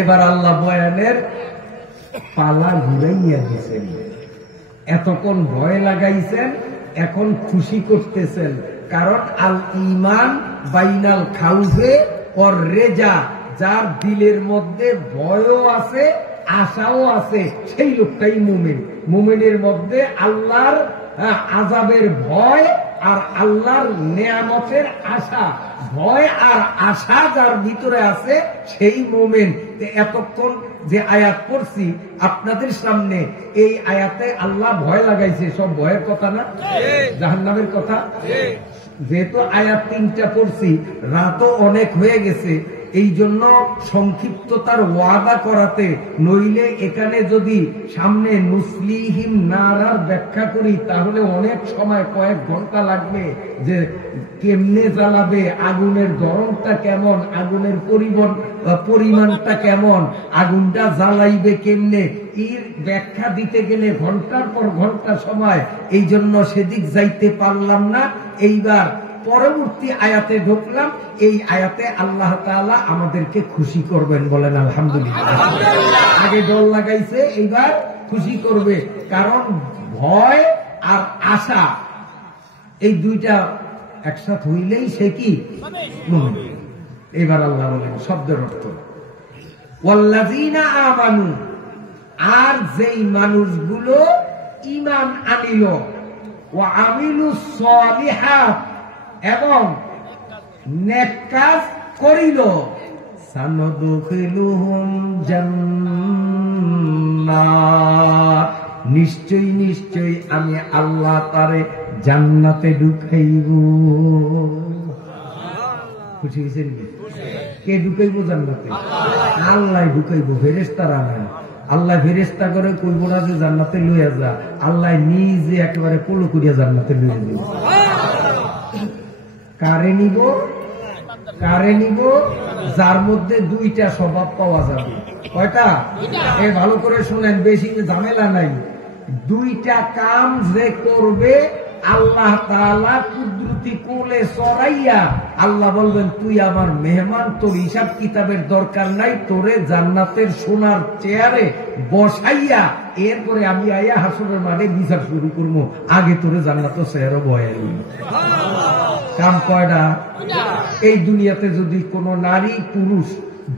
এবার আল্লাহ বয়ানের পালা ঘুরাইয়া দিছেন। এতক্ষণ ভয় লাগাইছেন, এখন খুশি করতেছেন। কারণ আল ঈমান বাইনাল খাউফে ওয়ার রেজা, যার দিলের মধ্যে ভয়ও আছে আশাও আছে, সেই লোকটাই মুমিন। মুমিনের মধ্যে আল্লাহর আযাবের ভয় আর আল্লাহর নেয়ামতের আশা, ভয় আর আশা যার ভিতরে আছে সেই মুমিন। এতক্ষণ যে আয়াত পড়ছি আপনাদের সামনে, এই আয়াতে আল্লাহ ভয় লাগাইছে, সব ভয়ের কথা না, জাহান্নামের কথা। যেহেতু আয়াত 3টা পড়ছি, রাতও অনেক হয়ে গেছে, এই জন্য সংক্ষিপ্ততার ওয়াদা করাতে, নইলে এখানে যদি সামনে নুসলিহিম নারার ব্যাখ্যা করি তাহলে অনেক সময়, কয়েক ঘন্টা লাগবে। যে কেমনে জ্বালাবে, আগুনের গরমটা কেমন, আগুনের পরিমাণটা কেমন, আগুনটা জ্বালাইবে কেমনে, এর ব্যাখ্যা দিতে গেলে ঘন্টার পর ঘন্টা সময়। এই জন্য সেদিক যাইতে পারলাম না। এইবার পরবর্তী আয়াতে ঢুকলাম। এই আয়াতে আল্লাহ তাআলা আমাদেরকে খুশি করবেন, বলেন আলহামদুলিল্লাহ। আগে ডর লাগাইছে, এইবার খুশি করবে। কারণ ভয় আর আশা এই দুইটা একসাথে হইলেই সে কি মুমিন। এবার আল্লাহ বলেন শব্দের অর্থ, ওয়াল্লাযীনা আমানু, আর যেই মানুষগুলো ঈমান আনিল, ওয়া আমিলুস সালিহাত, এবং নেক কাজ করিল, সানুদখিলুহুম জান্নাত, নিশ্চয় নিশ্চয় আমি আল্লাহ তারে জান্নাতে ঢুকাইব। খুশি হয়েছেন? কে ঢুকাইব জান্নাতে? আল্লাহ ঢুকাইব, ফেরেশতারা না। আল্লাহ ফেরেশতা করে কইব না যে জান্নাতে লইয়া যা, আল্লাহ নিজে একেবারে কোলো করিয়া জান্নাতে লইয়া যাবে। কারে নিব? কারে নিব? যার মধ্যে দুইটা স্বভাব পাওয়া যাবে। কয়টা? ভালো করে শুনেন, বেশি ঝামেলা নাই। দুইটা কাম যে করবে, আল্লাহ তাআলা কুদরতি কোলে চড়াইয়া আল্লাহ বলবেন, তুই আমার মেহমান, তোর হিসাব কিতাবের দরকার নাই, তোরে জান্নাতের সোনার চেয়ারে বসাইয়া এরপরে আমি আইয়া হাসরের মাঠে বিচার শুরু করবো, আগে তোরে জান্নাতের চেয়ারে বয়াই। কাম কয়টা? এই দুনিয়াতে যদি কোন নারী পুরুষ,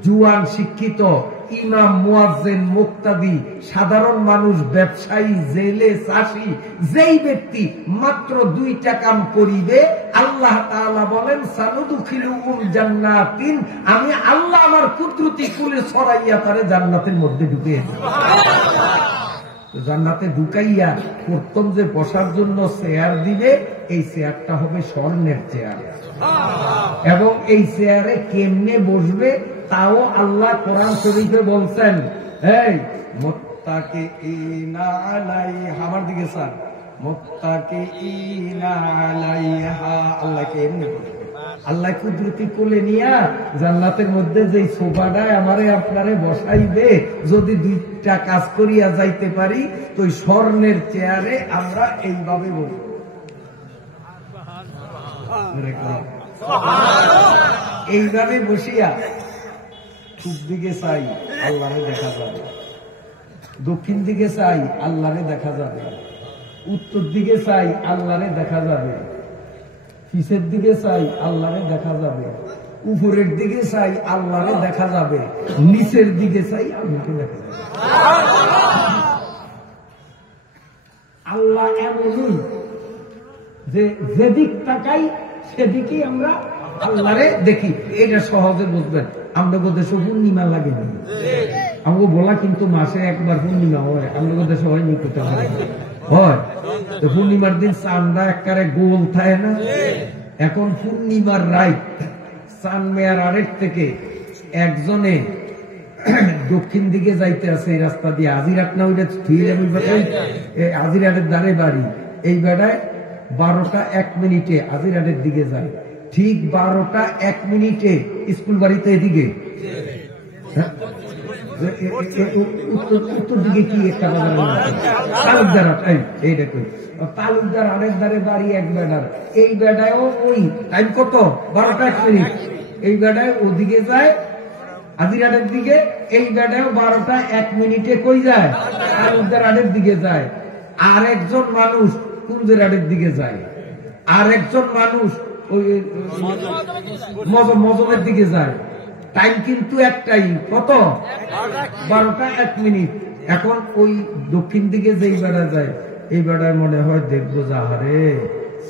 জুয়ান শিক্ষিত, ইমাম, মুয়াজ্জিন, মুক্তাদি, সাধারণ মানুষ, ব্যবসায়ী, জেলে, চাষী, যেই ব্যক্তি মাত্র দুইটা কাম করিবে, আল্লাহ তাআলা বলেন সানুদখিলুহুম জান্নাতিন, আমি আল্লাহ আমার কুদরতি কুলে ছড়াইয়া তারে জান্নাতের মধ্যে ঢুকিয়ে দেব। জান্নাতে ঢুকাইয়া প্রথম যে বসার জন্য চেয়ার দিবে, এই চেয়ারটা হবে স্বর্ণের চেয়ার। এবং এই চেয়ারে কেমনে বসবে তাও আল্লাহ কোরআন শরীফে বলছেন। এই মুত্তাকিইনা আলাইহা, আমার দিকে স্যার, মুত্তাকিইনা আলাইহা, আল্লাহ কেমনে বলবে? আল্লাহ কুদরতি কোলে নিয়া জান্নাতের মধ্যে যে সোফাটায় আমারে আপনারে বসাইবে, যদি দুইটা কাজ করিয়া যাইতে পারি তো স্বর্ণের চেয়ারে আমরা এইভাবে বসবো। এইভাবে বসিয়া পূব দিকে চাই, আল্লাহরে দেখা যাবে। দক্ষিণ দিকে চাই, আল্লাহরে দেখা যাবে। উত্তর দিকে চাই, আল্লাহরে দেখা যাবে। পিছের দিকে চাই, আল্লাহরে দেখা যাবে। উপরের দিকে চাই, আল্লাহরে দেখা যাবে। নিচের দিকে চাই, আমাকে দেখা যাবে। আল্লাহ এমনই যে যেদিক তাকাই সেদিকেই আমরা আল্লাহরে দেখি। এটা সহজে বুঝবেন। আমাদের দেশে পূর্ণিমা লাগে না, আমাকে বলা কিন্তু মাসে একবার পূর্ণিমা হয়। আমাদের দেশে হয়নি, কোথাও হয়। তো পূর্ণিমার দিন চাঁদা একবারে গোল থাকে না। এখন পূর্ণিমার রাত চাঁদ মেয়ার আড়ের থেকে একজনে দক্ষিণ দিকে যাইতে আছে, এই রাস্তা দিয়ে আজিরাট না, ওইটা আজিরাটের দ্বারে বাড়ি। এই বেড়ায় 12টা 1 মিনিটে আজিরাটের দিকে যায়। ঠিক 12টা 1 মিনিটে স্কুল বাড়িতে এদিকে উত্তর দিকে কি একটা তালুকদার, এইটা কই তালুকদার আড়ের ধারে বাড়ি এক বেড়ার। এই বেড়ায়ও ওই টাইম কত? 12টা 1 মিনিট। এই বেড়ায় ওদিকে যায় হাজিরাটের দিকে, এই বেড়াও 12টা 1 মিনিটে কই যায়, আর উদ্দারাটের দিকে যায়। আর একজন মানুষ কুঞ্জেরাটের দিকে যায়, আর একজন মানুষ ওই মজমের দিকে যায়। টাইম কিন্তু একটাই, কত? 12টা 1 মিনিট। এখন ওই দক্ষিণ দিকে যেই বেড়া যায়, এই বেড়ায় মনে হয় দেখবো যাহারে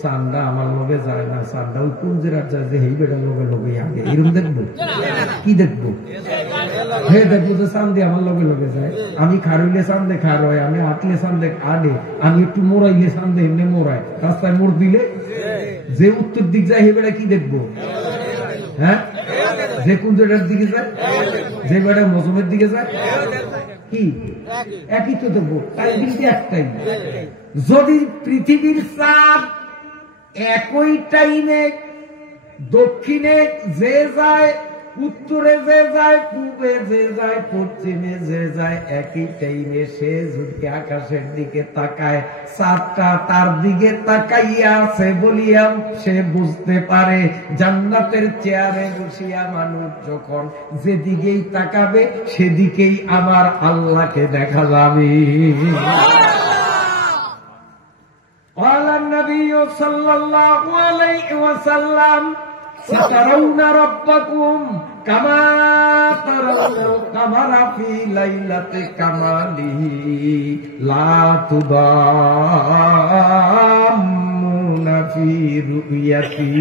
চান্দা আমার লগে যায় না, চান্দা ওই কুঞ্জেরাট যায় যে এই বেড়ার লগে লগে আগে, এরকম দেখবো কি দেখবো? হ্যাঁ দেখবো যে চান্দে আমার লগে লগে যায়। আমি খারইলে চান্দে খার হয়, আমি আটলে চান্দে আডে, আমি একটু মোড়াইলে চান্দে এমনি মোড়ায়, রাস্তায় মোড় দিলে যে উত্তর দিক যায় এই বেড়া কি দেখবো? হ্যাঁ, যে কুঞ্জেরার দিকে যায়, যে বেড়া মজমের দিকে যায়, কি একই তো দেখবো। তাই কিন্তু একটাই। যদি পৃথিবীর চাঁদ একই টাইমে দক্ষিণে যে যায়, উত্তরে যে যায়, পূবে যে যায়, পশ্চিমে যে যায়, একই টাইমে সে যদি আকাশের দিকে তাকায়, চাঁদটা তার দিকে তাকাইয়া আছে বলিয়া সে বুঝতে পারে জান্নাতের চেয়ারে বসিয়া মানুষ যখন যেদিকেই তাকাবে সেদিকেই আমার আল্লাহকে দেখা যাবে। قال النبي صلى الله عليه وسلم سترون ربكم كما ترون القمر في ليلة كماله لا تضامون في رؤيته।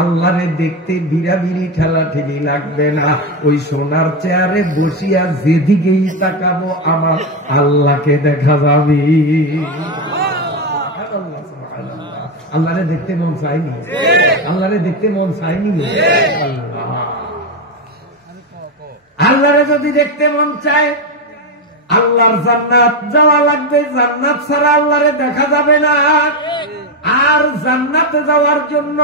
আল্লাহরে দেখতে বিড়াবিড়ি ঠেলাঠেলি লাগবে না, ওই সোনার চেয়ারে বসিয়া যেদিকেই তাকাবো আমার আল্লাহকে দেখা যাবে। আল্লাহরে দেখতে মন চাইনি, আল্লাহরে দেখতে মন চাইনি। আল্লাহরে যদি দেখতে মন চায় আল্লাহর জান্নাত যাওয়া লাগবে, জান্নাত ছাড়া আল্লাহরে দেখা যাবে না। আর জান্নাতে যাওয়ার জন্য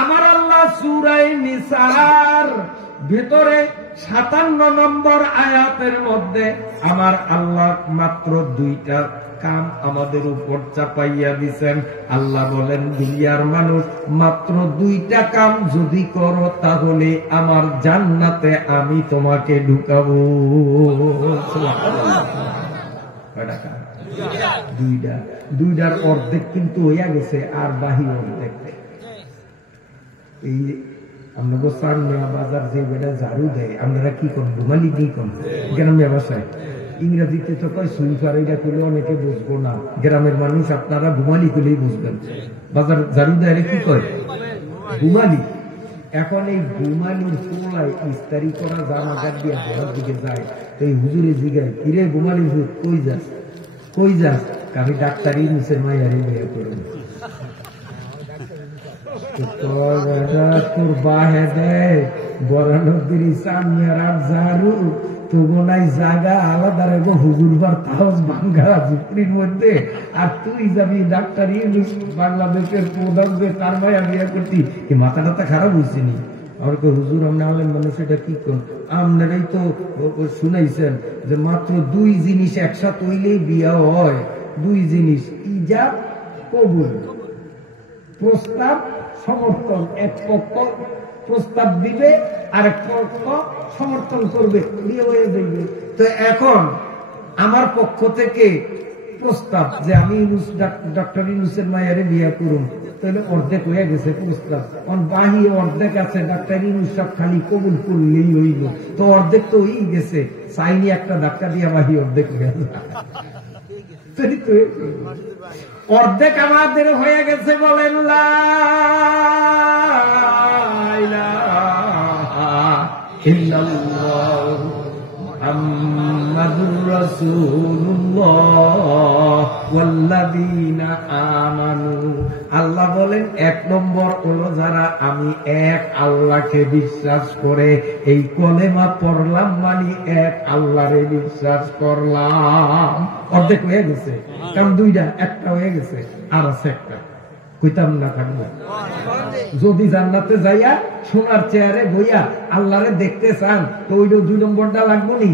আমার আল্লাহ সূরা নিসার ভিতরে 57 নম্বর আয়াতের মধ্যে আমার আল্লাহ মাত্র 2টা কাম আমাদের উপর চাপাইয়া দিছেন। আল্লাহ বলেন, দুনিয়ার মানুষ মাত্র 2টা কাম যদি করো তাহলে আমার জান্নাতে আমি তোমাকে ঢুকাবো। 2টার অর্ধেক কিন্তু হইয়া গেছে, আর বাহি অর্ধেক। এই আপনাকে সামনে বাজার যে বেটা ঝাড়ু দেয়, আপনারা কি করুন? ঘুমালি কি করুন? গ্রামের ব্যবসায় ইংরেজিতে তো কয় সুইপার, এটা করলে অনেকে বুঝবো না। গ্রামের মানুষ আপনারা ঘুমালি করলেই বুঝবেন। বাজার ঝাড়ু দেয় কি কয়? ঘুমালি। এখন এই ঘুমালির চুলায় ইস্তারি করা জামা কাট দিয়ে ঘরের দিকে যায়, এই হুজুরে জিগায়, কিরে ঘুমালি হুজুর কই যাস? কই যাস? আমি ডাক্তারি নিচে মাইয়ারি বিয়ে করুন। তোর বাহে দেয় বড় নদীর সামনে রাত ঝাড়ু তবু নাই জায়গা আলাদা রেখো হুজুরবার তাহস ভাঙ্গা ঝুপড়ির মধ্যে, আর তুই যাবি ডাক্তারি বাংলাদেশের প্রধান যে তার মায়া বিয়ে করতি, কি মাথা টাথা খারাপ হয়েছে নি? আর হুজুর আপনি হলেন মানুষ, এটা কি কর? আপনারাই তো শুনাইছেন যে মাত্র 2 জিনিস একসাথে হইলেই বিয়া হয়। 2 জিনিস, ইজাব কবুল, প্রস্তাব সমর্থন। এক পক্ষ প্রস্তাব দিবে, আরেক পক্ষ সমর্থন করবে, বিয়ে হয়ে যাবে। তো এখন আমার পক্ষ থেকে প্রস্তাব যে আমি ডক্টর ইউনুসের মায়ের বিয়ে করুন, তাহলে অর্ধেক হয়ে গেছে প্রস্তাব। বাহি অর্ধেক আছে, ডাক্তার ইউনুস সব খালি কবুল করলেই হইল, তো অর্ধেক তো হয়েই গেছে। চাইনি একটা ধাক্কা দিয়ে বাহি অর্ধেক হয়ে যায়, অর্ধেক আমাদের হয়ে গেছে। বলেন লা ইলাহা ইল্লাল্লাহ মুহাম্মাদুর রাসূলুল্লাহ ওয়াল্লাযীনা আমানু। আল্লাহ বলেন 1 নম্বর হলো যারা আমি এক আল্লাহকে বিশ্বাস করে এই কলেমা পড়লাম, মানে এক আল্লাহরে বিশ্বাস করলাম। অর্ধেক হয়ে গেছে, কারণ 2টা, একটা হয়ে গেছে, আর আছে একটা। কইতাম না থাকবো? যদি জান্নাতে যাইয়া সোনার চেয়ারে বইয়া আল্লাহরে দেখতে চান তো ওইটা 2 নম্বরটা লাগবো নি?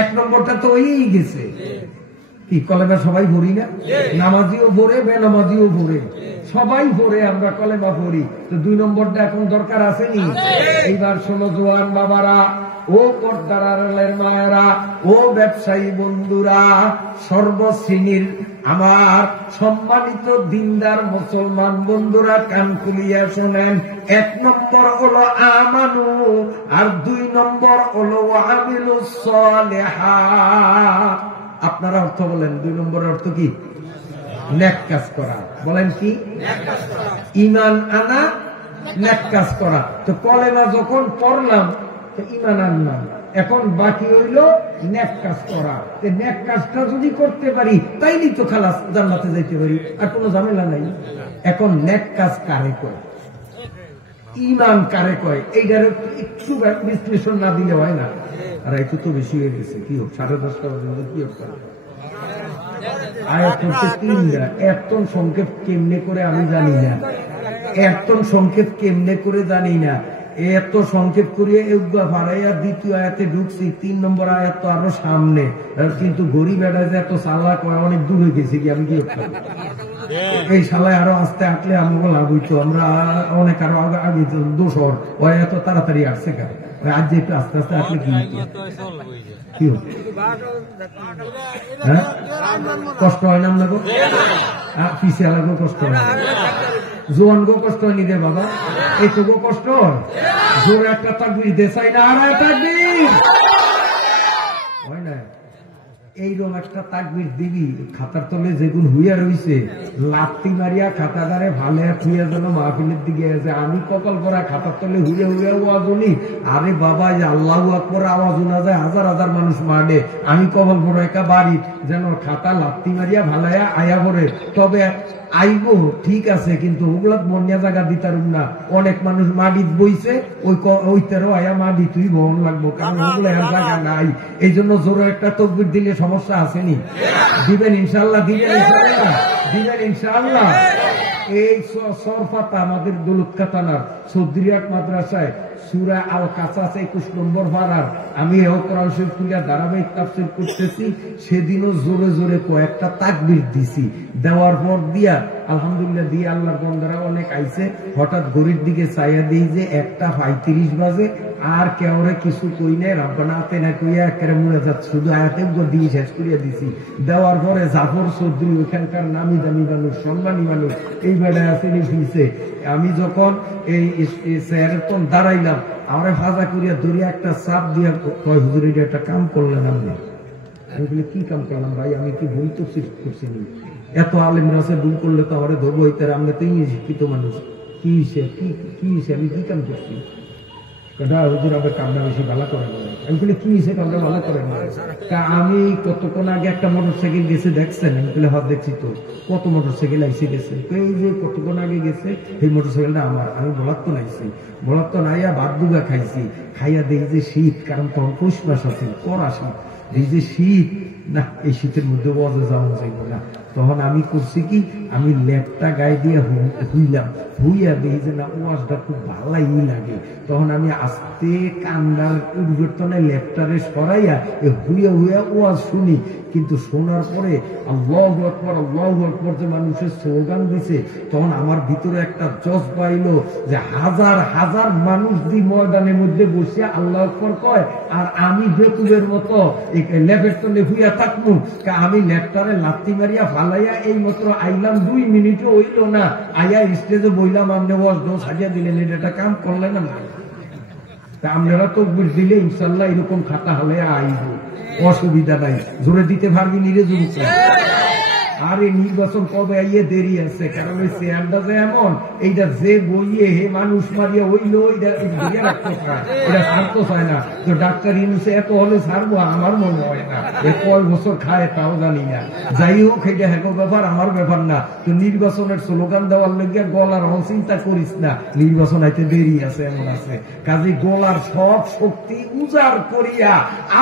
1 নম্বরটা তো হয়েই গেছে। কি কলেমা সবাই পড়ি না? নামাজিও পড়ে, বেনামাজিও পড়ে, সবাই পড়ে, আমরা কলেমা পড়ি। তো 2 নম্বরটা এখন দরকার আছে নি? এইবার শোনো জোয়ান বাবারা, ও পর্দার আড়ালের মায়েরা, ও ব্যবসায়ী বন্ধুরা, সর্বশ্রেণীর আমার সম্মানিত দিনদার মুসলমান বন্ধুরা কান খুলিয়া শোনেন। 1 নম্বর হলো আমানু, আর 2 নম্বর হলো আমিলুস সালিহাত। আপনারা অর্থ বলেন, 2 নম্বরের অর্থ কি? নেক কাজ করা। বলেন কি? ঈমান আনা, নেক কাজ করা। তো কলেমা যখন পড়লাম তো ঈমান আনলাম, এখন বাকি হইল নেক কাজ করা। নেক কাজটা যদি করতে পারি তাইলেই তো খালাস, জান্নাতে যাইতে পারি, আর কোনো ঝামেলা নাই। এখন নেক কাজ কারে কয়, ঈমান কারে কয়, এইটার একটু বিশ্লেষণ না দিলে হয় না। আর একটু তো বেশি হয়ে গেছে, কি হোক 10:30 পর্যন্ত কি হোক। আয়াত হচ্ছে 3টা। এত সংক্ষেপ কেমনে করে আমি জানি না, এত সংক্ষেপ কেমনে করে জানি না। এত সংক্ষেপ করিয়ে ফারাইয়া 2য় আয়াতে ঢুকছি। 3 নম্বর আয়াত তো আরো সামনে, কিন্তু গরিব বেড়ায় যে এত চালাক অনেক দূর হয়ে গেছি, কি আমি কি এই শালায় আরো আস্তে হাঁটলে আমাকে লাভ হইতো, আমরা অনেক আরো আগে দোষর ওই এত তাড়াতাড়ি আসছে কেন? আজ যে একটু আস্তে আস্তে আসলে কি কি হতো? হ্যাঁ, কষ্ট হয় না আপনাকে? পিছিয়ে লাগো কষ্ট হয়, জোয়ান গো কষ্ট হয়নি রে বাবা, এইটুকু কষ্ট হয়। জোরে একটা তাকবীর দেশাই না, আর তাকবীর হয় না। এইরকম একটা তাকবীর দিবি, খাতার তলে যেগুন হুইয়া রইছে লাত্তি মারিয়া খাতাটারে ভালে থুইয়া যেন মাহফিলের দিকে আছে। আমি কপাল করা খাতার তলে হুইয়া হুইয়া আওয়াজনি, আরে বাবা আল্লাহু আকবার আওয়াজ শোনা যায়, হাজার হাজার মানুষ মারে। আমি কপাল পরা একা বাড়ি যেন খাতা লাত্তি মারিয়া ভালাইয়া আয়া পড়ে। তবে আইবো ঠিক আছে, কিন্তু ওগুলা মনিয়া জায়গা দিতারুম না। অনেক মানুষ মাটিত বইছে, ওইটারও আয়া মাটি তুই বহন লাগবো, কারণ ওগুলো এর জায়গা নাই। এই জন্য জোরে একটা তকবীর দিলে সমস্যা আসেনি? দিবেন ইনশাল্লাহ, দিবেন ইনশাল্লাহ, দিবেন ইনশাল্লাহ। এই সরফাতা আমাদের দৌলতকা থানার চৌধুরীহাট মাদ্রাসায় সূরা আল কাসাস 21 নম্বর পারার আমি কোরআন শরীফ তুলিয়া ধারাবাহিক তাফসীর করতেছি। সেদিনও জোরে জোরে কয়েকটা তাকবীর দিছি। দেওয়ার পর দিয়া আলহামদুলিল্লাহ দিয়ে আল্লাহর বন্দারা অনেক আইছে। হঠাৎ ঘড়ির দিকে চাইয়া দিই যে 1:35 বাজে, আর কেউরে কিছু কই নাই, রাব্বানা আতেনা কইয়া একেবারে মুড়ে যাচ্ছে, শুধু আয়াতে দিয়ে শেষ করিয়া দিছি। দেওয়ার পরে জাফর চৌধুরী ওইখানকার নামি দামি মানুষ, সম্মানী মানুষ, এই বেলায় আছে নিছে। আমি যখন এই চেয়ারের তখন দাঁড়াইলাম, আমার ফাজা করিয়া ধরিয়া একটা চাপ দিয়া কয়, হুজুর এটা একটা কাম করলেন আপনি। আমি বলি কি কাম করলাম ভাই, আমি কি ভুল তো করছি? এত আলেম রাসে ভুল করলে তো আমার ধরবো, তার আমরা তো ইংরেজি শিক্ষিত মানুষ, কি হিসে আমি কি কাম করছি? হুজুর আমার কামটা বেশি ভালো করে বলে। আমি বলি কি হিসেবে কামটা ভালো করে না? আমি কতক্ষণ আগে একটা মোটরসাইকেল গেছে দেখছেন? আমি বলে হ্যাঁ দেখছি। তো কত মোটরসাইকেল আইসে গেছে? এই যে কতক্ষণ আগে গেছে, এই মোটরসাইকেলটা আমার। আমি বলার তো নাইছি, বলার তো নাইয়া ভাত দুগা খাইছি। খাইয়া দেখি যে শীত, কারণ তখন পৌষ মাস আছে, কড়া শীত। এই যে শীত, না এই শীতের মধ্যে বজে যাওয়া যাইব না। তখন আমি করছি কি, আমি ল্যাপটা গায়ে দিয়ে হুইলাম, হুইয়া দেখি যে না ওয়াজটা খুব ভালাই লাগে। তখন আমি আস্তে কান্দার পরিবর্তনে ল্যাপটারে সরাইয়া হুইয়া হুইয়া ওয়াজ শুনি। কিন্তু শোনার পরে আল্লাহু আকবার আল্লাহু আকবার যে মানুষের স্লোগান দিছে, তখন আমার ভিতরে একটা জজবা এলো যে হাজার হাজার মানুষ দি ময়দানের মধ্যে বসে আল্লাহু আকবার কয়, আর আমি বেকুবের মতো ল্যাপের তলে হুইয়া থাকবো। আমি ল্যাপটারে লাত্তি মারিয়া ফালাইয়া এই মাত্র আইলাম, 2 মিনিটও হইল না, আইয়া স্টেজে বইলাম, আপনি ওয়াজ দোষ সাজিয়া দিলেন, এটা কাম করলেন না? আপনারা তো দিলে ইনশাল্লাহ এরকম খাতা হলে আইব, অসুবিধা নাই। জোরে দিতে পারবি নিরে জোরে। আর এই নির্বাচন কবে আইয়ে দেরি আছে, কারণ ওই চেয়ারটা যে এমন, এইটা যে বইয়ে হে মানুষ মারিয়া হইলো, এটা রাখতে চায়, এটা ছাড়তে চায় না। তো ডাক্তার ইউনুসে এত হলে ছাড়বো আমার মনে হয় না। এ কয় বছর খায় তাও জানি না। যাই হোক, এটা হ্যাঁ ব্যাপার, আমার ব্যাপার না। তো নির্বাচনের স্লোগান দেওয়ার লেগে গলার চিন্তা করিস না, নির্বাচন আইতে দেরি আছে, এমন আছে। কাজে গলার সব শক্তি উজাড় করিয়া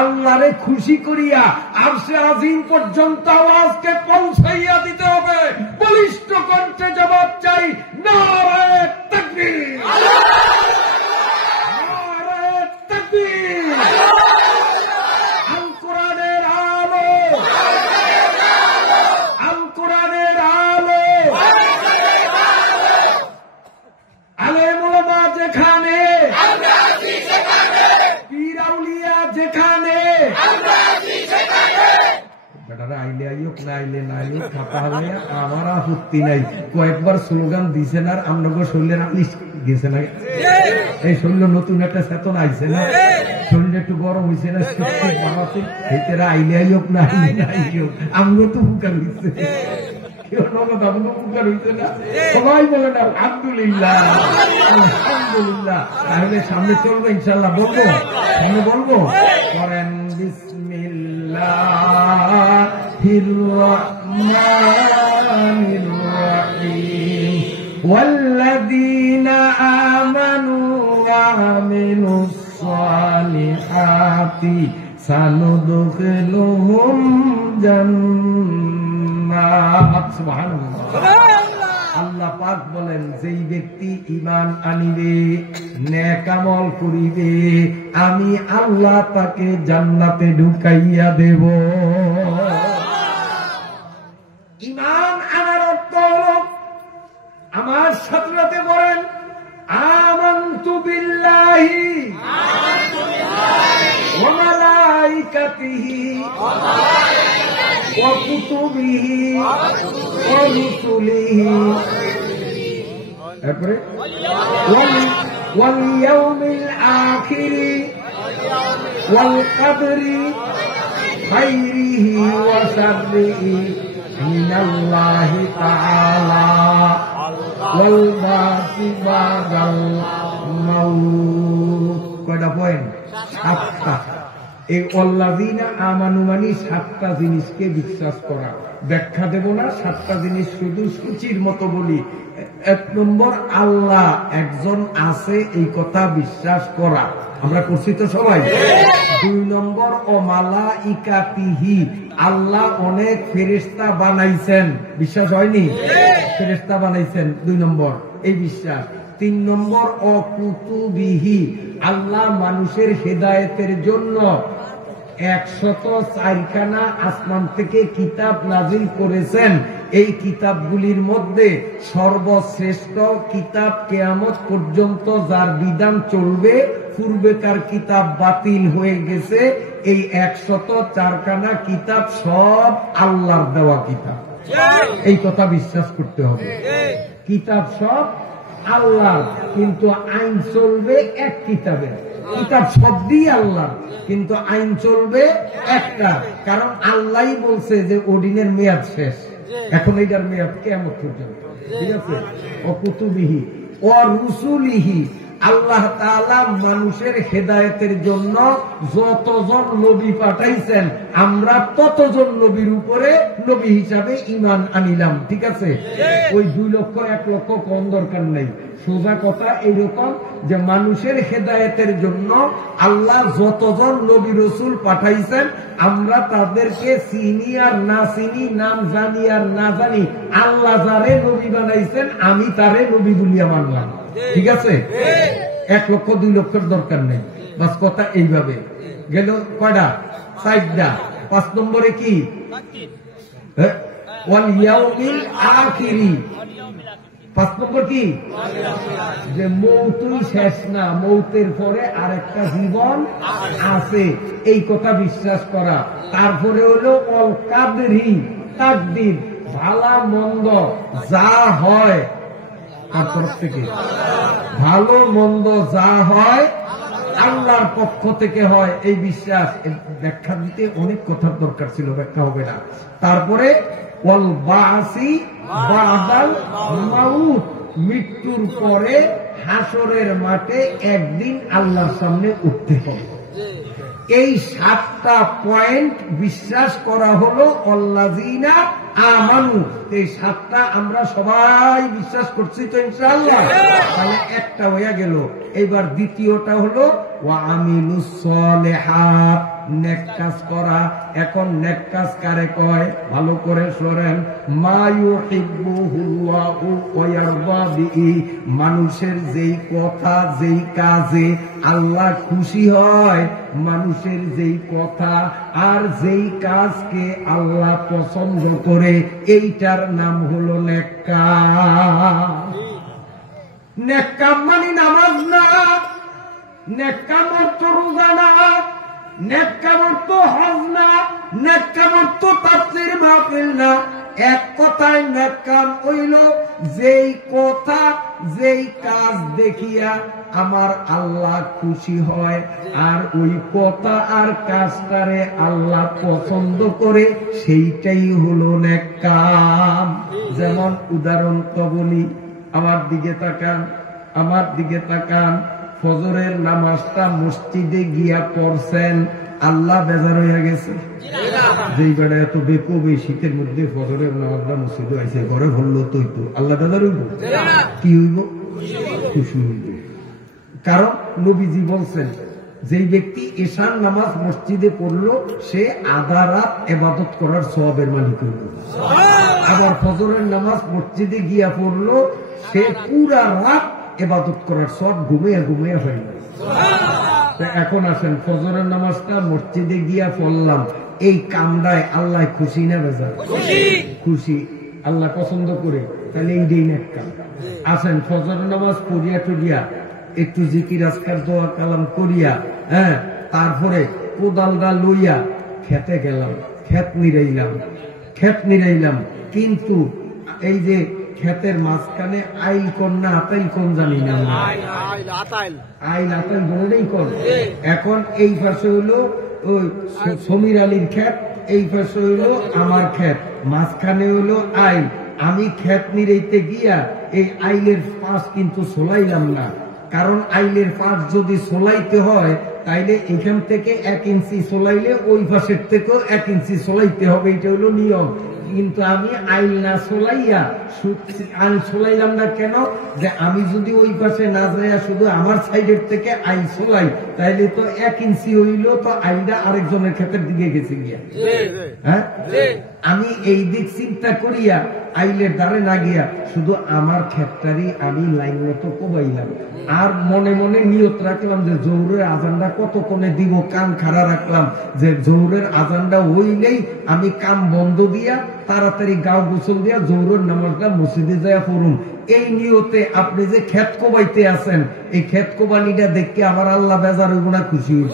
আল্লাহরে খুশি করিয়া আরশে আজিম পর্যন্ত আওয়াজকে পৌঁছাইয়া দিতে হবে। বলিষ্ঠ কণ্ঠে জবাব চাই, নারায়ে তাকবীর, নারায়ে তাকবীর। আল কোরআনের আলো, আল কোরআনের আলো। আলেম ওলামা যেখানে, পীর আউলিয়া আপনারা আইলে আইক না আইলে না আইলে খাপা হলে আমার আপত্তি নাই। কয়েকবার স্লোগান দিছেন আর আপনাকে শরীরের আলিশ গেছে না, এই শরীর নতুন একটা চেতনা আইছে না, শরীর একটু গরম হয়েছে না, শক্তি বাড়াতে এটারা আইলে আইক না আইলে না আইলেও আমরাও তো উপকার হয়েছে, সবাই বলেন আলহামদুলিল্লাহ আলহামদুলিল্লাহ। তাহলে সামনে চলবো ইনশাল্লাহ, বলবো সামনে বলবো, করেন বিসমিল্লাহির রহমানির রহিম ওয়াল্লাযীনা আমানু ওয়া আমিলুস সালিহাতি সানুদখিলুহুম জান্নাত। সুবহানাল্লাহ। আল্লাহ পাক বলেন, যেই ব্যক্তি ঈমান আনিবে, নেক আমল করিবে, আমি আল্লাহ তাকে জান্নাতে ঢুকাইয়া দেব। ঈমান আনার অর্থ হলো, আমার সাথে সাথে বলেন আমানতু বিল্লাহি ওয়া মালাইকাতিহি ওয়া কুতুবিহি ওয়া রুসুলিহি, তারপরে ওয়াল ইয়াউমিল আখিরি ওয়াল কদরি খাইরিহি ওয়া শাররিহি মিনাল্লাহি তাআলা ওয়াল বাসি বাদাল মাউত। কয়টা পয়েন্ট? 7টা। এই আল্লাযীনা আমানু মানে 7টা জিনিসকে বিশ্বাস করা। ব্যাখ্যা দেব না, 7টা জিনিস শুধু সূচির মতো বলি। 1 নম্বর, আল্লাহ একজন আছে এই কথা বিশ্বাস করা, আমরা করছি তো সবাই। 2 নম্বর, ও মালাইকাতিহি, আল্লাহ অনেক ফেরেশতা বানাইছেন, বিশ্বাস হয়নি? ফেরেশতা বানাইছেন, 2 নম্বর এই বিশ্বাস। 3 নম্বর, ও কুতুবিহি, আল্লাহ মানুষের হেদায়েতের জন্য 104খানা আসমান থেকে কিতাব নাজিল করেছেন। এই কিতাবগুলির মধ্যে সর্বশ্রেষ্ঠ কিতাব কিয়ামত পর্যন্ত যার বিধান চলবে, পূর্বেকার কিতাব বাতিল হয়ে গেছে। এই 104খানা কিতাব সব আল্লাহর দেওয়া কিতাব, এই কথা বিশ্বাস করতে হবে। কিতাব সব আল্লাহর, কিন্তু আইন চলবে এক কিতাবে। কিতাব সব দিয়ে আল্লাহ, কিন্তু আইন চলবে একটা, কারণ আল্লাহই বলছে যে ওদিনের মেয়াদ শেষ, এখন এইটার মেয়াদ কিয়ামত পর্যন্ত, ঠিক আছে? ও কুতুবিহি ও রুসুলিহি, আল্লাহ তাআলা মানুষের হেদায়েতের জন্য যতজন নবী পাঠাইছেন, আমরা ততজন নবীর উপরে নবী হিসাবে ঈমান আনিলাম, ঠিক আছে? ওই 2 লক্ষ 1 লক্ষ কোন দরকার নেই। সোজা কথা এইরকম যে মানুষের হেদায়েতের জন্য আল্লাহ যতজন নবী রসুল পাঠাইছেন, আমরা তাদেরকে চিনি আর না চিনি, নাম জানি আর না জানি, আল্লাহ যারে নবী বানাইছেন আমি তারে নবী বলিয়া মানলাম, ঠিক আছে? 1 লক্ষ 2 লক্ষের দরকার নেই, বাস কথা এইভাবে গেল। কয়টা? 4টা। 5 নম্বরে কি? ওয়াল ইয়াউমিল আখিরি। 5 নম্বর কি? যে মৌতুই শেষ না, মৌতের পরে আরেকটা জীবন আছে, এই কথা বিশ্বাস করা। তারপরে হলো অল কাদরি, তাকদীর, ভালো মন্দ যা হয় তার তরফ থেকে, ভালো মন্দ যা হয় আল্লাহর পক্ষ থেকে হয়, এই বিশ্বাস। ব্যাখ্যা দিতে অনেক কথার দরকার ছিল, ব্যাখ্যা হবে না। তারপরে ওয়াল বাসি বাদাল মাউত, মৃত্যুর পরে হাসরের মাঠে একদিন আল্লাহর সামনে উঠতে হবে। এই 7টা পয়েন্ট বিশ্বাস করা হলো আল্লাযীনা আমানু। এই 7টা আমরা সবাই বিশ্বাস করছি তো ইনশাআল্লাহ। তাহলে একটা হয়ে গেল। এবার দ্বিতীয়টা হলো ওয়া আমিলুস সালিহাত, নেক কাজ করা। এখন নেক কাজ কারে কয়? ভালো করে শোনেন। মা ইউহিব্বুহুল্লাহু ওয়া ইয়ারদা বিহি, মানুষের যেই কথা যেই কাজে আল্লাহ খুশি হয়, মানুষের যেই কথা আর যেই কাজকে আল্লাহ পছন্দ করে, এইটার নাম হলো নেক কাজ। নেক কাজ মানে নামাজ না, নেক কাজ অর্থ রোজা না, নেক কাজ অর্থ হজ না, নেক কাজ অর্থ তাফসীর গাফিল না। এক কথায় নেক কাম হইল যেই কথা যেই কাজ দেখিয়া আমার আল্লাহ খুশি হয়, আর ওই কথা আর কাজটারে আল্লাহ পছন্দ করে, সেইটাই হলো নেক কাম। যেমন উদাহরণ তো বলি, আমার দিকে তাকান, আমার দিকে তাকান। ফজরের নামাজটা মসজিদে গিয়া পড়ছেন, আল্লাহ বেজার হইয়া গেছে? যেই বেড়া এত বেকবে শীতের মধ্যে ফজরের নামাজটা মসজিদে আইসে ঘরে ভরলো তো আল্লাহ বেজার হইব? কি হইব? খুশি হইব। কারণ নবীজি বলছেন, যেই ব্যক্তি এশার নামাজ মসজিদে পড়লো সে আধা রাত ইবাদত করার সওয়াবের মালিক হইল। আবার ফজরের নামাজ মসজিদে গিয়া পড়লো সে পুরা রাত ইবাদত করার সওয়াব ঘুমিয়ে ঘুমিয়ে হয় না। এখন আসেন, ফজরের নামাজটা মসজিদে গিয়া পড়লাম, এই কামটায় আল্লাহ খুশি না বেজার? খুশি। আল্লাহ পছন্দ করে, তাহলে এইটাই নেক কাম। আসেন, ফজরের নামাজ পড়িয়া টড়িয়া একটু জিকির আজকার দোয়া কালাম করিয়া, তারপরে কোদালটা লইয়া খেতে গেলাম, ক্ষেত নিরাইলাম, কিন্তু এই যে ক্ষেতের মাঝখানে আইল কোন না আতাইল কোন জানি না, আইল আতাইল বলেই কোন। এখন এই পাশে হইলো ওই সমীর আলীর ক্ষেত, এই পাশে হইলো আমার ক্ষেত, মাঝখানে হইলো আইল। আমি ক্ষেত নিরাইতে গিয়া এই আইলের পাশ কিন্তু সোলাইলাম না, কারণ আইলের পাশ যদি সোলাইতে হয় তাইলে এখান থেকে 1 ইঞ্চি সোলাইলে ওই পাশের থেকেও 1 ইঞ্চি সোলাইতে হবে, এটা হলো নিয়ম। কিন্তু আমি আইল না সোলাইয়া আইল সোলাইলাম না কেন? যে আমি যদি ওই পাশে না যাইয়া শুধু আমার সাইডের থেকে আইল সোলাই, তাইলে তো 1 ইঞ্চি হইল, তো আইলটা আরেকজনের ক্ষেতের দিকে গেছে গিয়া। হ্যাঁ, আমি এই দিক চিন্তা করিয়া আইলের দ্বারে না গিয়া শুধু আমার ক্ষেতটারই আমি লাইন মতো কোবাইলাম, আর মনে মনে নিয়ত রাখলাম যে জোহরের আজানটা কতক্ষণে দিব, কান খাড়া রাখলাম যে জোহরের আজানটা হইলেই আমি কাম বন্ধ দিয়া তাড়াতাড়ি গাও গোসল দিয়া জোহরের নামাজটা মসজিদে যাইয়া পড়ুন। এই নিয়তে আপনি যে ক্ষেত কোবাইতে আছেন, এই ক্ষেত কোবানিটা দেখে আমার আল্লাহ বেজার হইব না খুশি হইব?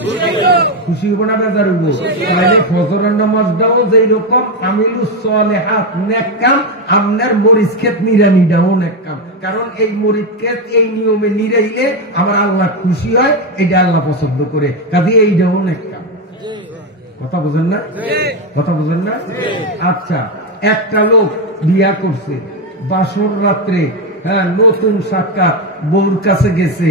খুশি হইব না বেজার হইব? তাহলে ফজরের নামাজটাও যেই রকম আমিলুস সালেহাত নেক কাম, আপনার মরিচ ক্ষেত নিরানিটাও নেক কাম। কারণ এই মরিচ ক্ষেত এই নিয়মে নিরাইলে আমার আল্লাহ খুশি হয়, এটা আল্লাহ পছন্দ করে, কাজে এইটাও নেক কাম। কথা বোঝেন না? কথা বোঝেন না? আচ্ছা, একটা লোক বিয়া করছে, বাসর রাত্রে, নতুন সাক্ষাৎ, বউর কাছে গেছে,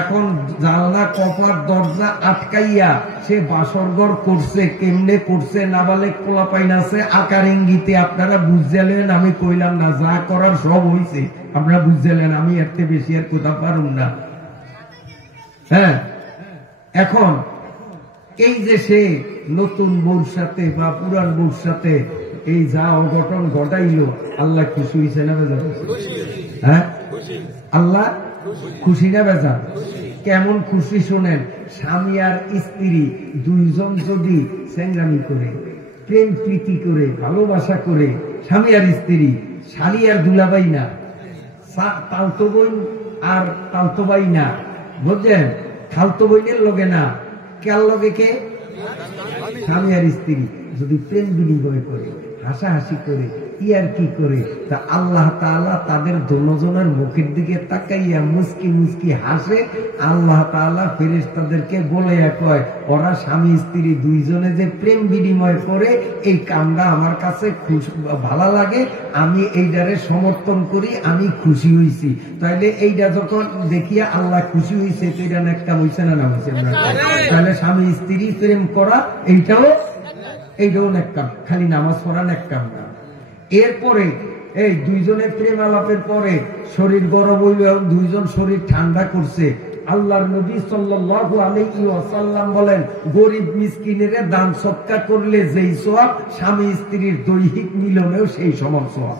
এখন জানলা কপার দরজা আটকাইয়া সে বাসরঘর করছে। কেমনে করছে? নাবালেক পোলা পাইনাছে, আকার ইঙ্গিতে আপনারা বুঝলেন, আমি কইলাম না, যা করার সব হইছে, আপনারা বুঝলেন, আমি এর থেকে বেশি আর কোথাও পারুম না। এখন এই যে সে নতুন বউর সাথে বা পুরান বউর সাথে এই যা অঘটন ঘটাইল, আল্লাহ খুশি হয়েছে না বেজার? আল্লাহ খুশি না বেজার? কেমন খুশি শোনেন। স্বামী আর স্ত্রী দুইজন যদি চেংরামি করে, প্রেম প্রীতি করে, ভালোবাসা করে, স্বামী আর স্ত্রী, শালি আর দুলাবাই না, তালতো বোন আর তালতো ভাই না, বুঝলেন? খালতো বইনের লগে না, কার লগে? কে? স্বামী আর স্ত্রী যদি প্রেম বিনিময় করে, হাসাহাসি করে, ইয়ার কি করে, তা আল্লাহ তাআলা তাদের দুজনের মুখের দিকে তাকাইয়া মুস্কি মুস্কি হাসে। আল্লাহ তাআলা ফেরেশতাদেরকে বলে কয়, ওরা স্বামী স্ত্রী দুইজনে যে প্রেম বিনিময় করে, এই কামটা আমার কাছে ভালো লাগে, আমি এইটারে সমর্থন করি, আমি খুশি হইছি। তাইলে এইটা যখন দেখিয়া আল্লাহ খুশি হইছে, তো এটা নেক কাম হইছে না? না হইছে? তাহলে স্বামী স্ত্রী প্রেম করা এইটাও নেক কাম, খালি নামাজ পড়া নেক কাম না। এরপরে এই দুইজনের প্রেম আলাপের পরে শরীর গরম হইল, দুইজন শরীর ঠান্ডা করছে। আল্লাহর নবী সাল্লাল্লাহু আলাইহি ওয়াসাল্লাম বলেন, গরিব মিসকিনের দান সদকা করলে যেই সওয়াব, স্বামী স্ত্রীর দৈহিক মিলনেও সেই সমান সওয়াব।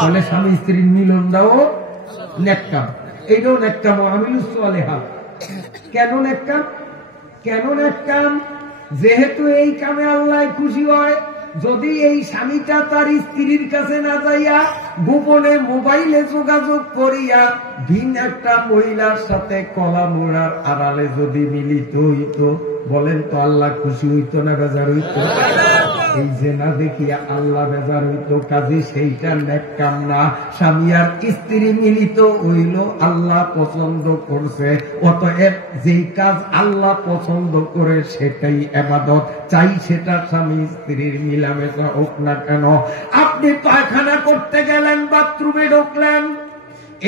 তাহলে স্বামী স্ত্রীর মিলনটাও নেক কাম, এইটাও নেক কাম, আমিলুস সালেহাত। কেন নেক কাম? কেন নেক কাম? যেহেতু এই কামে আল্লাহ খুশি হয়। যদি এই স্বামীটা তার স্ত্রীর কাছে না যাইয়া গোপনে মোবাইলে যোগাযোগ করিয়া ভিন একটা মহিলার সাথে কলা মোড়ার আড়ালে যদি মিলিত হইতো, বলেন তো আল্লাহ খুশি হইতো না বেজার হইতো? এই যে না দেখিয়া আল্লাহ বেজার হইতো, কাজী সেইটা নেক কাম না। স্বামী আর স্ত্রী মিলিত হইল, আল্লাহ পছন্দ করছে, অতএব যেই কাজ আল্লাহ পছন্দ করে সেটাই ইবাদত, চাই সেটা স্বামী স্ত্রীর মিলামেশা হোক না কেন। আপনি পায়খানা করতে গেলেন, বাথরুমে ঢুকলেন,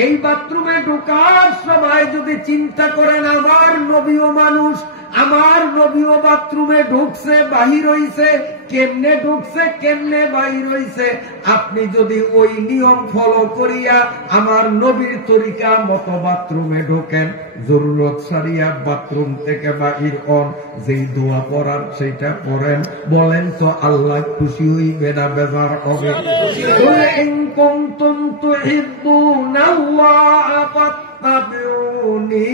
এই বাথরুমে ঢোকার সময় যদি চিন্তা করেন আমার নবীও মানুষ, আমার নবীও বাথরুমে ঢুকছে বাহির হইছে, কেমনে ঢুকছে কেমনে বাহির হইছে, আপনি যদি ওই নিয়ম ফলো করিয়া আমার নবীর তরিকা মতো বাথরুমে ঢোকেন, জরুরত সারিয়া বাথরুম থেকে বাহির হন, যেই দোয়া পড়ার সেইটা পড়েন, বলেন তো আল্লাহ খুশি হইবে না বেজার হবে? ইন কুনতুম তুহিব্বুনাল্লাহ ফাত্তাবিউনি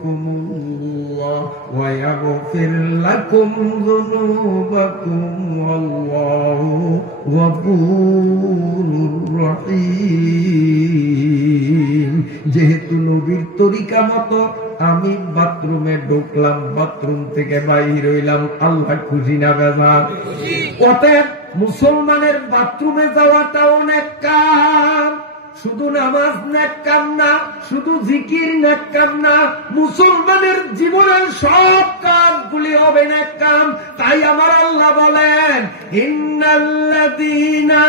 ইউহিব্বুকুমুল্লাহ ওয়া ইয়াগফির লাকুম যুনুবাকুম ওয়াল্লাহু গফুরুর রহিম। যেহেতু নবীর তরিকা মতো আমি বাথরুমে ঢুকলাম, বাথরুম থেকে বাইর হইলাম, আল্লাহ খুশি না বেজার? অতএব মুসলমানের বাথরুমে যাওয়াটা অনেক কাম, শুধু নামাজ নেক কাম না, শুধু জিকির নেক কাম না, মুসলমানের জীবনের সব কাজগুলি হবে নেক কাম। তাই আমার আল্লাহ বলেন, ইন্নাল্লাযীনা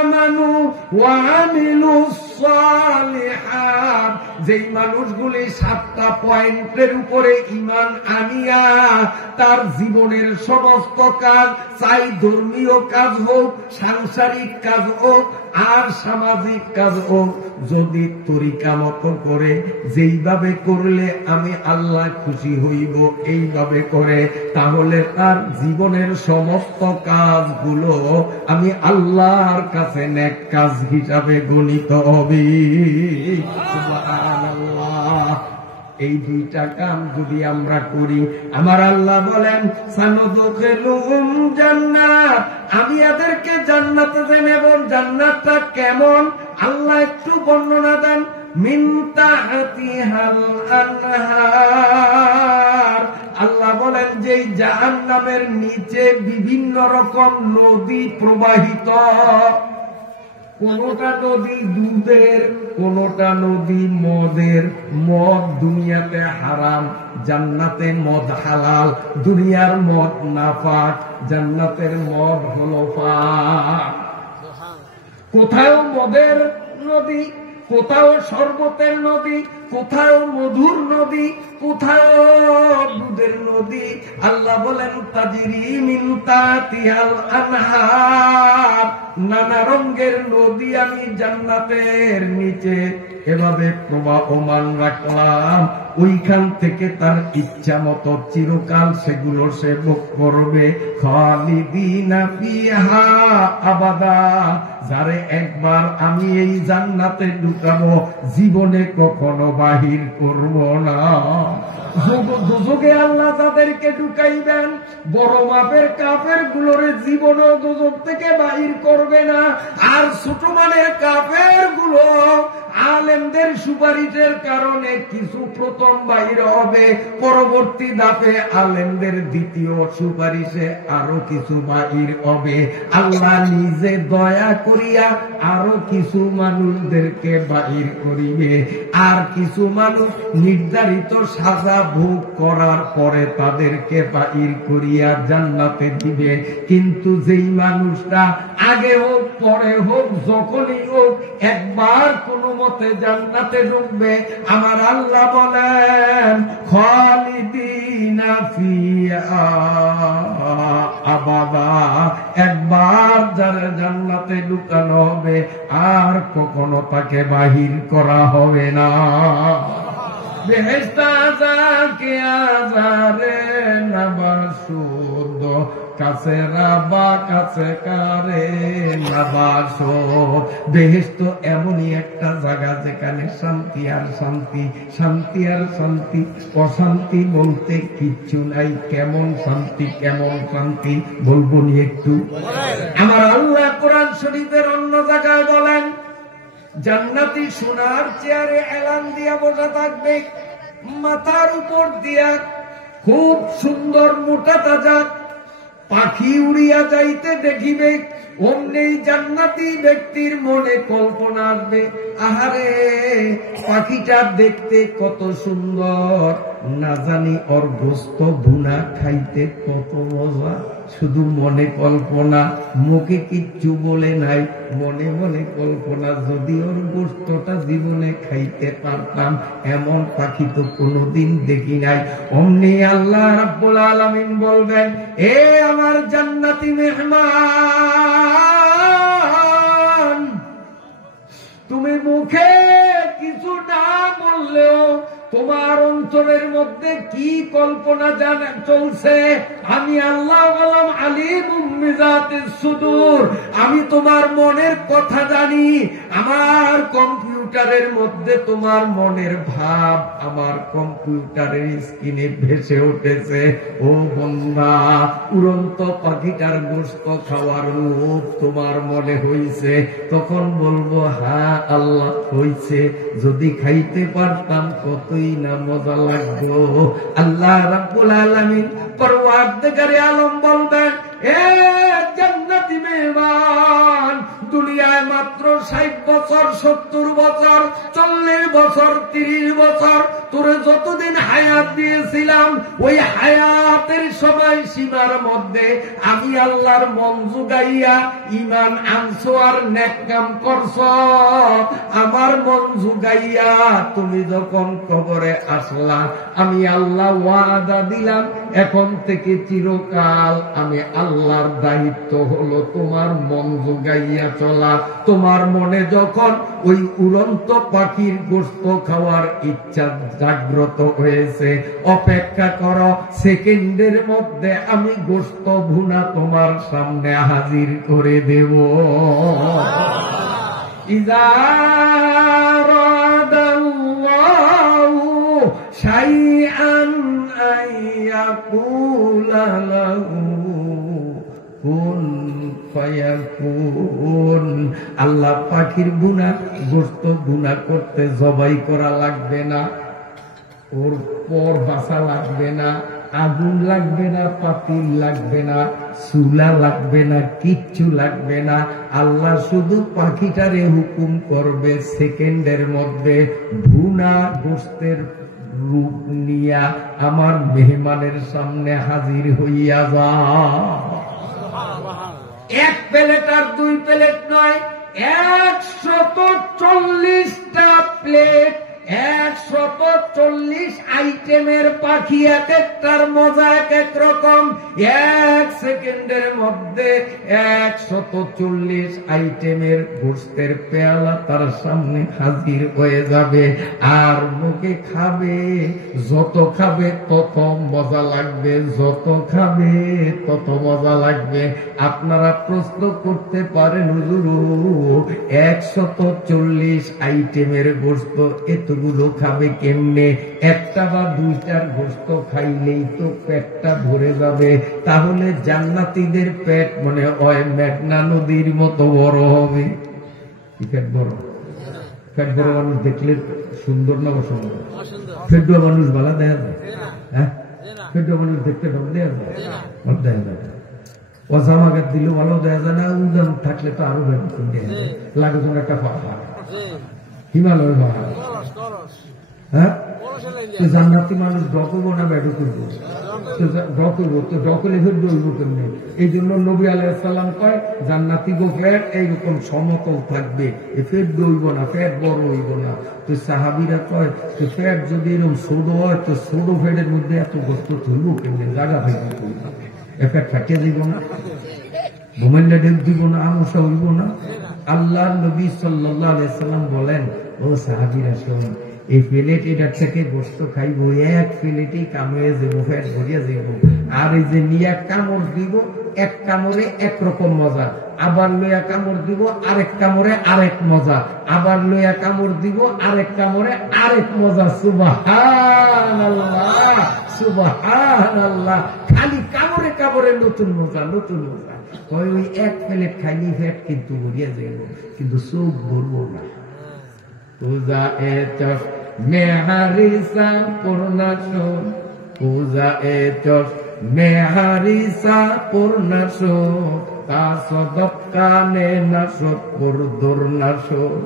আমানু ওয়া আমিলুস সালিহাত, যেই মানুষগুলি 7টা পয়েন্টের উপরে ঈমান আনিয়া তার জীবনের সমস্ত কাজ, চাই ধর্মীয় কাজ হোক, সাংসারিক কাজ হোক আর সামাজিক কাজ হোক, যদি তরিকা মতো করে, যেইভাবে করলে আমি আল্লাহ খুশি হইব এইভাবে করে, তাহলে তার জীবনের সমস্ত কাজগুলো আমি আল্লাহর কাছে নেক কাজ হিসাবে গণিত হবে। সুবহানাল্লাহ। এই 2টা কাম যদি আমরা করি, আমার আল্লাহ বলেন সানুদখিলুহুম জান্নাত, আমি এদেরকে জান্নাতে দেব। জান্নাতটা কেমন আল্লাহ একটু বর্ণনা দেন। মিন তাহতিহাল আনহার, আল্লাহ বলেন যে জাহান্নামের নিচে বিভিন্ন রকম নদী প্রবাহিত, কোনটা নদী দুধের, কোনটা নদী মদের। মদ দুনিয়াতে হারাম, জান্নাতে মদ হালাল। দুনিয়ার মদ নাপাক, জান্নাতের মদ হলো পাক। কোথাও মদের নদী, কোথাও শরবতের নদী, কোথাও মধুর নদী, কোথাও দুধের নদী। আল্লাহ বলেন তাজরি মিন তাহতিহাল আনহার, নানা রঙের নদী আমি জান্নাতের নিচে এভাবে প্রবাহমান রাখলাম। ওইখান থেকে তার ইচ্ছা মতো চিরকাল সেগুলো সে ভোগ করবে। খালিদিনা ফিহা আবাদা, যারে একবার আমি এই জান্নাতে ঢুকাবো জীবনে কখনো বাহির করব না। দুজকে আল্লাহ তাদেরকে ঢুকাইবেন, বড় মাপের কাফের গুলোরে জীবনও দুজক থেকে বাহির করবে না। আর ছোট মানের কাফের গুলো আলেমদের সুপারিশের কারণে কিছু প্রথম বাহির হবে, পরবর্তী ধাপে আলেমদের দ্বিতীয় সুপারিশে আরো কিছু বাহির হবে। আল্লাহ নিজে দয়া করিয়া আরো কিছু মানুষদেরকে বাহির করিবে, আর কিছু মানুষ নির্ধারিত সাজা ভোগ করার পরে তাদেরকে বাহির করিয়া জান্নাতে দিবে। কিন্তু যেই মানুষটা আগে হোক পরে হোক যখনই হোক একবার কোনো মতে জান্নাতে ঢুকবে, আমার আল্লাহ বলেন খালিদিনা ফিহা আবাদা, একবার যারা জান্নাতে ঢুকানো হবে আর কখনো তাকে বাহির করা হবে না। বেহেশত যাকে আজারে নবাসুদ, কাছে রাবা কাছে কারে নবাসুদ। বেহেশত এমনই একটা জায়গা যেখানে শান্তি আর শান্তি, শান্তি আর শান্তি, অশান্তি বলতে কিচ্ছু নাই। কেমন শান্তি, কেমন শান্তি বলবো নি একটু? আমার আল্লাহ কোরআন শরীফের অন্য জায়গায় বলেন, জান্নাতি সোনার চেয়ারে এলান দিয়া বসা থাকবে, মাথার উপর দিয়া খুব সুন্দর মোটা তাজা পাখি উড়িয়া যাইতে দেখিবে, অমনি জান্নাতি ব্যক্তির মনে কল্পনা আসবে, আহারে পাখিটা দেখতে কত সুন্দর, না জানি ওর গোস্ত ভুনা খাইতে কত মজা। শুধু মনে কল্পনা, মুখে কিচ্ছু বলে নাই, মনে মনে কল্পনা, যদি ওর গোস্তটা জীবনে খাইতে পারতাম, এমন পাখি তো কোনোদিন দেখি নাই। অমনি আল্লাহ রাব্বুল আলামিন বলবেন, এ আমার জান্নাতি মেহমান, তুমি মুখে কিছু না বললেও তোমার অন্তরের মধ্যে কি কল্পনা জানা চলছে আমি আল্লাহ বললাম আলিমুম বিযাতিস সুদূর, আমি তোমার মনের কথা জানি। আমার কম্পিউটারের মধ্যে তোমার মনের ভাব আমার কম্পিউটারের স্ক্রিনে ভেসে উঠেছে। ও বান্দা, উড়ন্ত পাখিটার গোশত খাওয়ার লোভ তোমার মনে হইছে। তখন বলবো, হ্যাঁ আল্লাহ হইছে, যদি খাইতে পারতাম কতই না মজা লাগতো। আল্লাহ রাব্বুল আলামিন পরওয়ারদিগারে আলম বলবেন, এ জান্নাতি মেহমান, দুনিয়ায় মাত্র 60 বছর, 70 বছর, 40 বছর, 30 বছর তোরে যতদিন হায়াত দিয়েছিলাম, ওই হায়াতের সময় সীমার মধ্যে আমি আল্লাহর মন জুগাইয়া ঈমান আনছো আর নেক কাম করছো। আমার মন জুগাইয়া তুমি যখন কবরে আসলা, আমি আল্লাহ ওয়াদা দিলাম, এখন থেকে চিরকাল আমি আল্লাহর দায়িত্ব হলো তোমার মন জুগাইয়া চলা। তোমার মনে যখন ওই উড়ন্ত পাখির গোশত খাওয়ার ইচ্ছা জাগ্রত হয়েছে, অপেক্ষা করো, সেকেন্ডের মধ্যে আমি গোশত ভুনা তোমার সামনে হাজির করে দেব। ইযা রাদাল্লাহু শাইআন আইয়াকুলা লাহু কুন ফায়াকুন। আল্লাহ পাখির বুনা গোশত বুনা করতে জবাই করা লাগবে না, ওর পর বাসা লাগবে না, আগুন লাগবে না, পাতিল লাগবে না, চুলা লাগবে না, কিচ্ছু লাগবে না। আল্লাহ শুধু পাখিটারে হুকুম করবে, সেকেন্ডের মধ্যে ভুনা গোশতের রূপ নিয়া আমার মেহমানের সামনে হাজির হইয়া যা। 1 প্লেট আর 2 প্লেট নয়, 140টা প্লেট, 140 আইটেমের পাখি, এক একটার মজা এক এক রকম। 1 সেকেন্ডের মধ্যে 140 আইটেমের গোশতের পেয়ালা তার সামনে হাজির হয়ে যাবে। আর মুখে খাবে, যত খাবে তত মজা লাগবে, যত খাবে তত মজা লাগবে। আপনারা প্রশ্ন করতে পারেন, হুজুর 140 আইটেমের গোশত এতগুলো খাবে কেমনে? একটা বা 2টার গোশত খাইলেই তো পেটটা ভরে যাবে। তাহলে জান্নাতীদের পেট মনে হয় মেঘনা নদীর মতো বড় হবে। পেট বড়, পেট বড় মানুষ দেখলে সুন্দর না অসুন্দর? ফেডুয়া মানুষ ভালো দেখা যায়? হ্যাঁ, ফেডুয়া মানুষ দেখতে ভালো দেখা যায়? ভালো দেখা যায়। অজামাগাত দিলেও ভালো দেখা যায় না, উদান থাকলে তো আরো ভালো দেখা যায়। লাগে যেন একটা পাহাড়, হিমালয় পাহাড়। হ্যাঁ, জান্নাতি মানুষ ড করবো না ব্যাডো করবো? ড করবো, তো ড করলে ফের দইব কেমনি? এই জন্য নবী আলাইহিস সালাম কয়, জান্নাতি গো পেট এইরকম সমতল থাকবে, এ পেট দইব না, পেট বড় হইব না। তো সাহাবীরা কয়, তো পেট যদি এরকম ছোট হয়, তো ছোট পেটের মধ্যে এত গোশত ধরব কেমনি? জায়গা থাকবে, এ পেট ফাটিয়ে দিব না, ঘুমাইলে ঢেক দিব না, আমসা হইব না। আল্লাহ নবী সাল্লাল্লাহু আলাইহি সাল্লাম বলেন, ও সাহাবীরা শোন, এই প্লেট এটার থেকে গোশত খাইব, 1 প্লেটেই কামড়ে যাব, পেট ভরিয়া যাব। আর এই যে নিয়া কামড় দিব, এক কামড়ে একরকম মজা, আবার লইয়া কামড় দিব আরেক কামড়ে আরেক মজা, আবার লইয়া কামড় দিব আরেক কামড়ে আরেক মজা। সুবহানাল্লাহ, সুবহানাল্লাহ। খালি কামড়ে কামড়ে নতুন মজা, নতুন মজা। ওই 1 প্লেট খাইলে পেট কিন্তু ভরিয়া যাব, কিন্তু চোখ ভরবো না। পূজা এ চস মেহারিসা পূর্ণাশন, পূজা এ চস মেহারি সাপুর নাশক কাসদক কানে নাশক পুরদুর নাশক।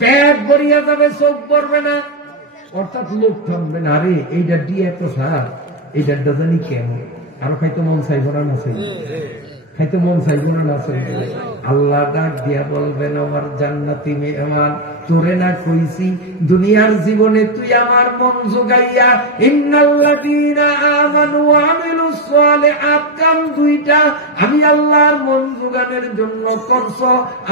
পেট ভরিয়া যাবে, চোখ পড়বে না, অর্থাৎ লোক থাকবে না। আরে এইটা দিয়ে এত সার, এইটার জানি কেমন, আরো খাইতে মন চাইব না, না চাইব, খাইতে মন চাইব না, না চাইব। আল্লাহ ডাক দিয়া বলবেন, আমার জান্নাতি মেহমান, তোরে না কইছি দুনিয়ার জীবনে তুই আমার মন জোগাইয়া, ইন্নাল্লাযীনা আমানু ওয়া আমিলুস সালিহাত, কাম দুইটা আমি আল্লাহর মন জোগানোর জন্য করছ।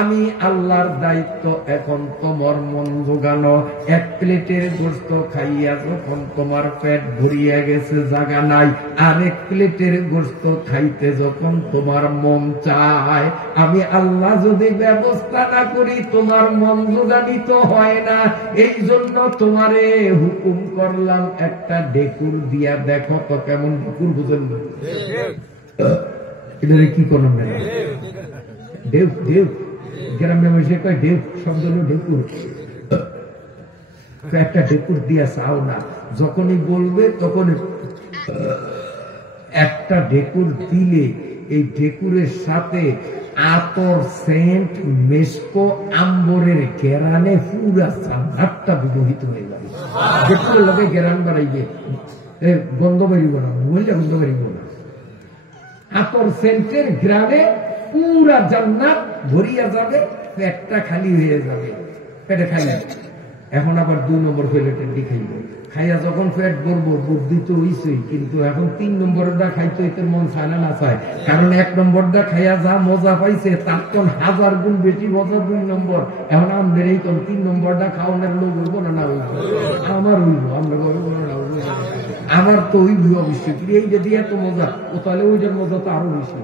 আমি আল্লাহর দায়িত্ব এখন তোমার মন জোগানো। এক প্লেটের গোশত খাইয়া যখন তোমার পেট ভরিয়া গেছে, জায়গা নাই, আরেক প্লেটের গোশত খাইতে যখন তোমার মন চায়, আমি আল্লাহ যদি ব্যবস্থা না করি তোমার মন জোগানি তো হয় না। এই জন্য তোমারে হুকুম করলাম, একটা ডেকুর দিয়া দেখো তো কেমন ডেকুর, বুঝেন না? এটা কি করলাম না, ঢেউ ঢেউ, গ্রামে বসে কয় ঢেউ, শব্দ হলো ঢেকুর। একটা ডেকুর দিয়া চাও না, যখনই বলবে তখনই একটা ডেকুর দিলে এই ডেকুরের সাথে আতর, সেন্ট, মেসকো, আম্বরের গেরানে পুরা চামড়াটা বিমোহিত হয়ে যাবে। ডেকুরের লগে গেরান বাড়াইবে, গন্ধ বেরিব না, মহিলা গন্ধ বেরিব না। আতর সেন্টের গ্রামে পুরা জান্নাত ভরিয়া যাবে, পেটটা খালি হয়ে যাবে, পেটে খাই। এখন আবার 2 নম্বর প্লেটের দিকে খাইব, খাইয়া যখন পেট ভরবো, বুদ্ধি তো হইছেই, কিন্তু এখন 3 নম্বরটা খাইতে হইতে মন চায় না, না চায়। কারণ 1 নম্বরটা খাইয়া যা মজা পাইছে তার তো 1000 গুণ বেশি মজা 2 নম্বর। এখন আমাদের এই 3 নম্বরটা খাওয়ানোর লোক হইব না, না হইব? আমার হইব, আমরা হইব না, আমার তো হইব অবশ্যই। এইটা দিয়ে এত মজা, ও তাহলে ওইটার মজা তো আরো বেশি,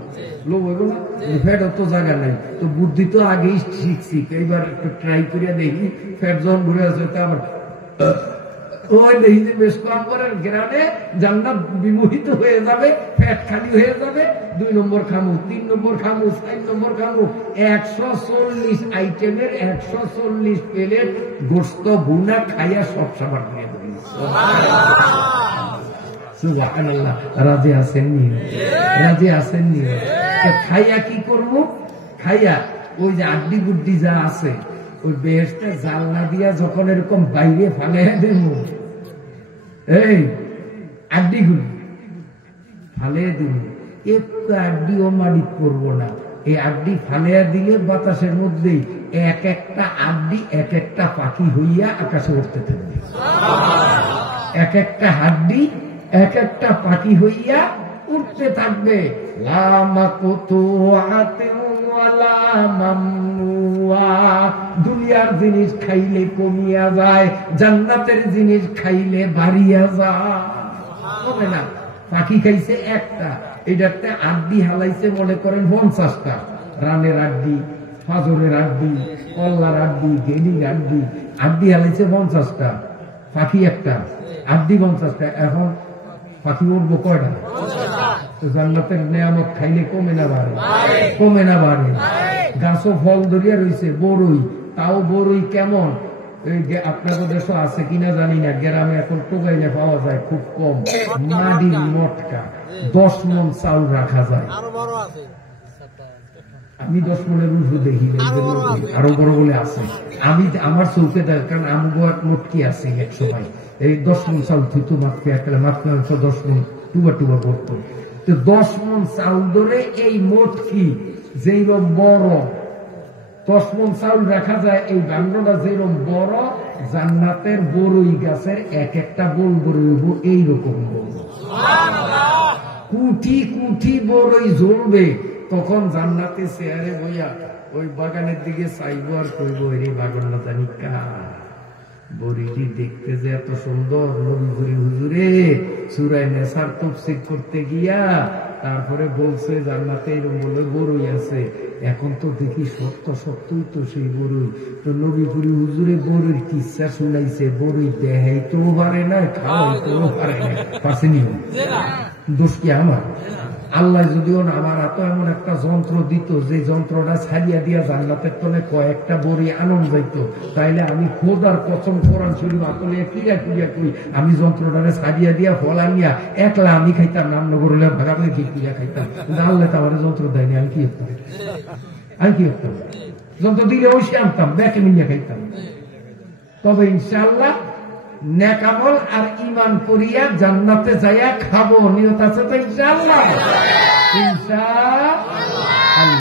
লোক হইব না? ফ্যাট অত জায়গা নাই, তো বুদ্ধি তো আগেই শিখছি, এইবার একটু ট্রাই করিয়া দেখি। ফ্যাট যখন ঘুরে আসে তা আবার ওই দেখি যে বেশ কম করার গ্রামে জান্নাত বিমোহিত হয়ে যাবে, পেট খালি হয়ে যাবে। 2 নম্বর খামু, 3 নম্বর খামু, 4 নম্বর খামু, 140 আইটেমের 140 প্লেট গোশত ভুনা খাইয়া সব সাবার করে দেবে। সুবহানাল্লাহ। রাজি আছেন নি? রাজি আছেন নি? খাইয়া কি করব? খাইয়া ওই যে আড্ডি বুড্ডি যা আছে, ওই বেহেশতের জানলা দিয়া যখন এরকম বাইরে ফালাইয়া দেব, এই আড্ডিগুলি ফালিয়ে দিল, একটু আড্ডিও মাড়িত করবো না। এই আড্ডি ফালিয়া দিলে বাতাসের মধ্যেই এক একটা আড্ডি এক একটা পাখি হইয়া আকাশে উঠতে থাকবে, এক একটা হাড্ডি এক একটা পাখি হইয়া উঠতে থাকবে। দুনিয়ার জিনিস খাইলে কমিয়া যায়, জান্নাতের জিনিস খাইলে বাড়িয়া যায়, হবে না। পাখি খাইছে একটা, এটাতে আড্ডি হালাইছে মনে করেন 50টা, রানের আড্ডি, ফাজরের আড্ডি, কল্লার আড্ডি, গেলির আড্ডি, আড্ডি হালাইছে 50টা, পাখি একটা, আড্ডি 50টা। এখন পাখি উঠবো কয়টা? তো জান্নাতের নেয়ামত খাইলে কমে না বাড়ে? কমে না বাড়ে? গাছও ফল ধরিয়া রয়েছে, বড়ই, তাও বড়ই কেমন, আপনাদের দেশে আছে কিনা জানি না, গ্রামে এখন টোগাইলে পাওয়া যায় খুব কম, মাটির মটকা, 10 মণ চাউল রাখা যায়। আমি 10 মণের উঠু দেখি, আরো বড় বলে আছে। আমি আমার চৌকে দেখ, কারণ আমগো এক মটকি আছে, 100 ভাই, এই 10 মণ চাউল থুতু মাপতে একটা মাত্র 10 মণ টুবা টুবা করতো। তো 10 মণ চাউল ধরে এই মটকি যেইরকম বড়, 10 মণ চাউল রাখা যায়। এই বান্ডটা যেরকম বড়, জান্নাতের বড়ই গাছের এক একটা বল বড়ই এইরকম বড়, কুঠি কুঠি বড়ই জ্বলবে। তখন জান্নাতে চেয়ারে বইয়া ওই বাগানের দিকে চাইব আর কইব, এই বাগানটা জানি কার, বড়িটি দেখতে যে এত সুন্দর। নবী হুজুরে সূরা নেসার তাফসীর করতে গিয়া তারপরে বলছে জান্নাতে এরকম বলে বড়ই আছে। এখন তো দেখি সত্যই তো সেই বড়ই। তো নবী হুজুরে বড়ির কিচ্ছা শুনাইছে, বড়ই দেখাইতেও পারে না, খাওয়াইতেও পারে না, পারেনি। দোষ কি আমার? আল্লাহ যদিও না আমার হাতে এমন একটা যন্ত্র দিত যে যন্ত্রটা ছাড়িয়া দিয়া জান্নাতের তলে কয়েকটা বড়ি আনন্দ যাইত, তাইলে আমি খোদার কসম কোরআন শরীফ আকলে কিরা কিরা করি আমি যন্ত্রটারে ছাড়িয়া দিয়া ফলা নিয়া একলা আমি খাইতাম, নামনগর হলে ভাগাভাগি কি কিরা খাইতাম। কিন্তু আল্লাহ তো আমার যন্ত্র দেয়নি, আমি কি করতাম? আমি কি করতাম? যন্ত্র দিলে ওই আনতাম ব্যাকে মিলিয়া খাইতাম। তবে ইনশাআল্লাহ নেকামল আর ঈমান করিয়া জান্নাতে যাইয়া খাবো, নিয়ত আছে তো ইনশাআল্লাহ।